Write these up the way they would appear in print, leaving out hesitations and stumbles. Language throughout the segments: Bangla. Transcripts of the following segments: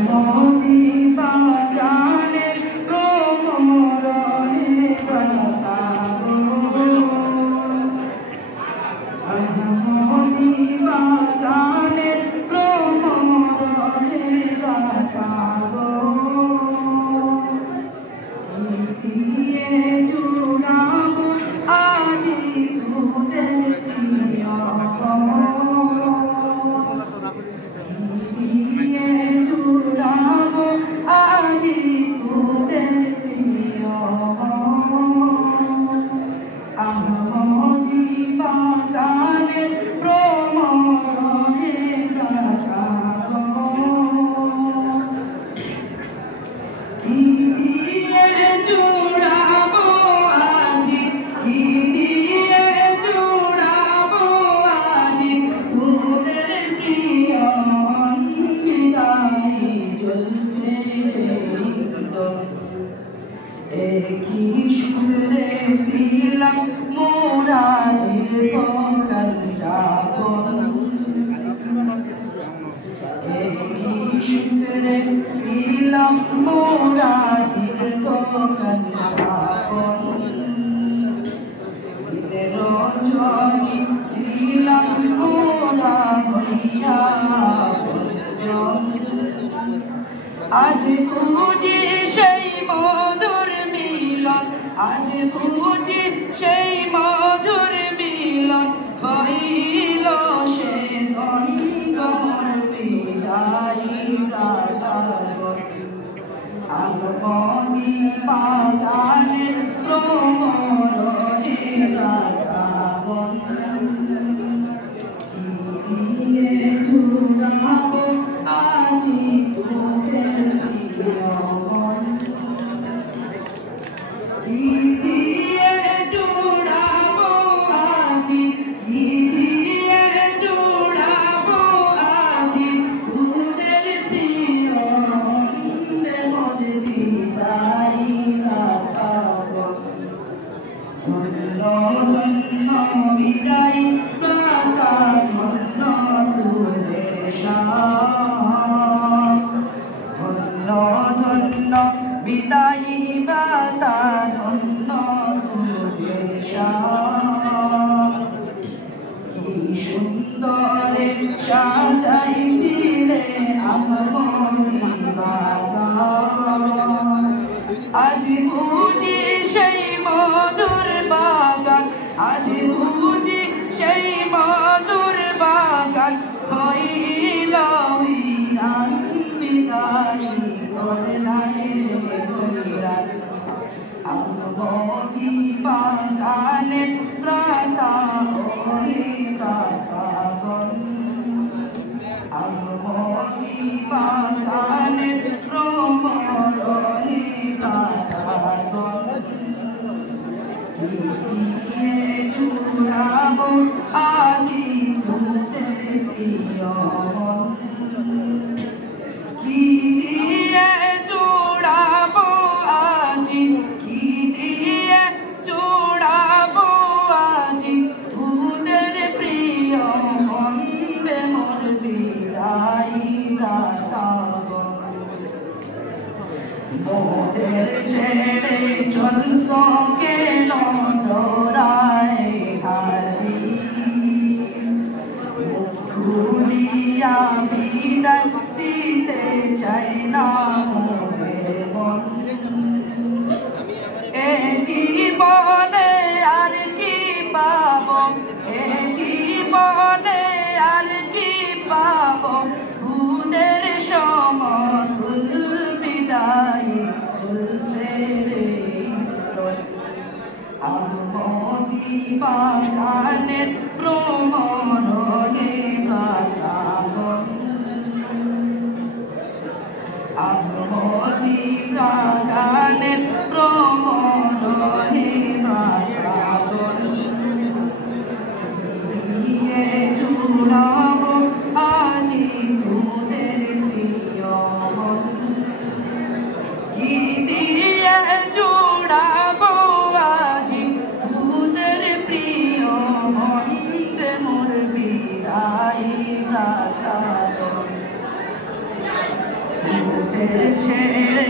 মোদি বাগানে প্রমরণে বাতাবো মোদি বাগানে প্রমরণে বাতাবো দিয়ে জুড়াবো আজি তোদের প্রিয় কি সুরে ছিলাম মোরা দীর্ঘ কাল যাপন কি সুরে ছিলাম মোরা দীর্ঘ কাল যাপন রজনী ছিলাম মোরা হইয়া আজ বুঝি সেই মধুর মিলন আজ বুঝি সেই মধুর মিলন হইল সে ধন্যর বিদায়ী আগমনী বাগানের প্রমরণে বাতাবন দিয়ে জুড়াবো আজি তোদের জীবন দিয়ে জুড়াবো আজি দিয়ে জুড়াবো আজি তোদের প্রিয় মন বিদায়ী বাতাবন ধন্য ধন্য বিদায়ী বাতাবন তোদের ধন্য ধন্য বিদায়ী বাতা ধন্য তোদের কি সুন্দরে সাজাইছিলে আগমনী বাগান আজ বুঝি সেই মধুর বাগান আজ বুঝি সেই মধুর বাগান হইল বিরান বিদায়ী করলাই রে বলিরান আগমনী বাগানে প্রাতা ওরে প্রাতাগণ আগমনী বাগানে প্রমরণে বাতাবন দিয়ে জুড়াবো আজি তোদের প্রিয় মন কি দিয়ে জুড়াবো আজি কি দিয়ে জুড়াবো আজি তোদের প্রিয় মন মোর বিদায়ী বাতাবন মোদের ছেড়ে চলছো কেন দৌড়ায় হারি মুখ খুলিয়া বিদায় দিতে চাই না মোদের মন এ জীবনে আর কি পাবো এ জীবনে আর কি পাবো তোদের সমতুল বিদায়ী চলছে রে আগমনী বাগানের প্রমরণে বাতাবন আগমনী বাগানের প্রমরণে বাতাবন দিয়ে জুড়াবো আজি তোদের প্রিয় মন কি দিয়ে জুড়াবো আজি তোদের প্রিয় মন মোর বিদায়ী বাতাবন তোদের ছেড়ে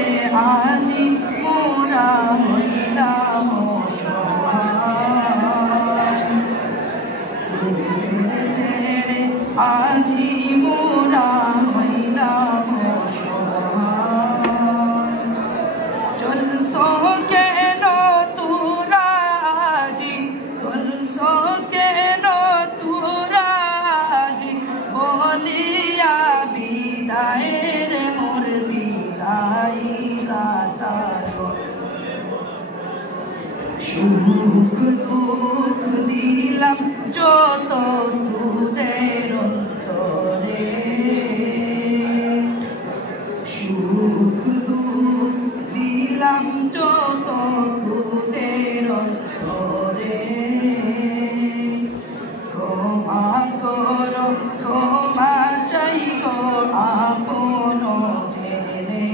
আজি মোরা হইলাম অসহায় তোদের ছেড়ে আজি মোরা হইলাম অসহায় চলছো কেন তোরা আজি চলছো কেন তোরা আজি বলিয়া বিদায়ের মোর বিদায় রাতায় সুখ দুঃখ দিলাম যত তোদের অন্তরে সুখ দুঃখ দিলাম যত তোদের অন্তরে ক্ষমা করো ক্ষমা চাই গো আপন জেনে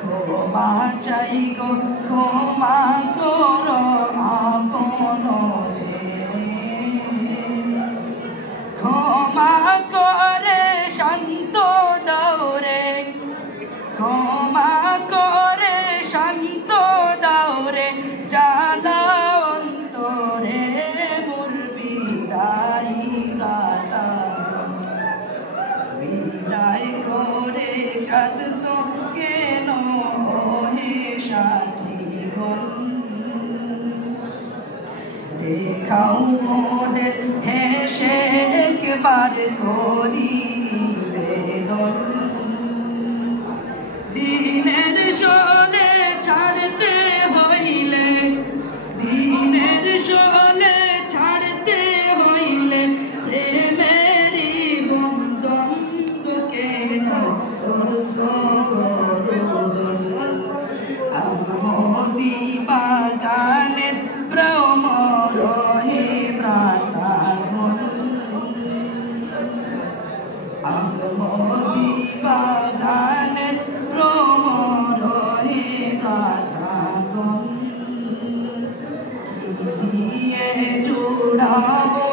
ক্ষমা চাই গো ক্ষমা করো আপন জেনে ক্ষমা করে শান্ত দাও রে ক্ষমা করে শান্ত দাও রে জানা অন্তরে মোর বিদায় রাতা বিদায় করে কাঁদছো কেন হে সাথী গণ দেখাও মোদের হেসে একবার করি বেদন দিনের শোলে ছাড়তে হইলে দিনের শোলে ছাড়তে হইলে প্রেমেরই বন্ধন কেন আমোদি বাগানের ভ্রমর হে ভ্রাতাগণ আমোদি বাগানের ভ্রমর হে ভ্রাতাগণ দিয়ে জোড়াবো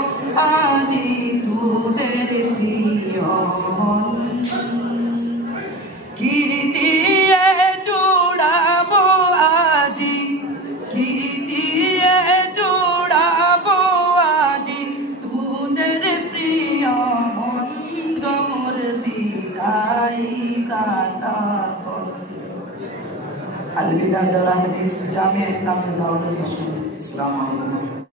আজি তোদের প্রিয় মন কি দিয়ে জোড়াবো আজি কি দিয়ে জোড়াবো আজি তোদের প্রিয় মন মোর বিদায় প্রাতঃ अलविदा दौरा हदीस जामिया इस्लाम दारुल मुस्लिम। अस्सलामु अलैकुम।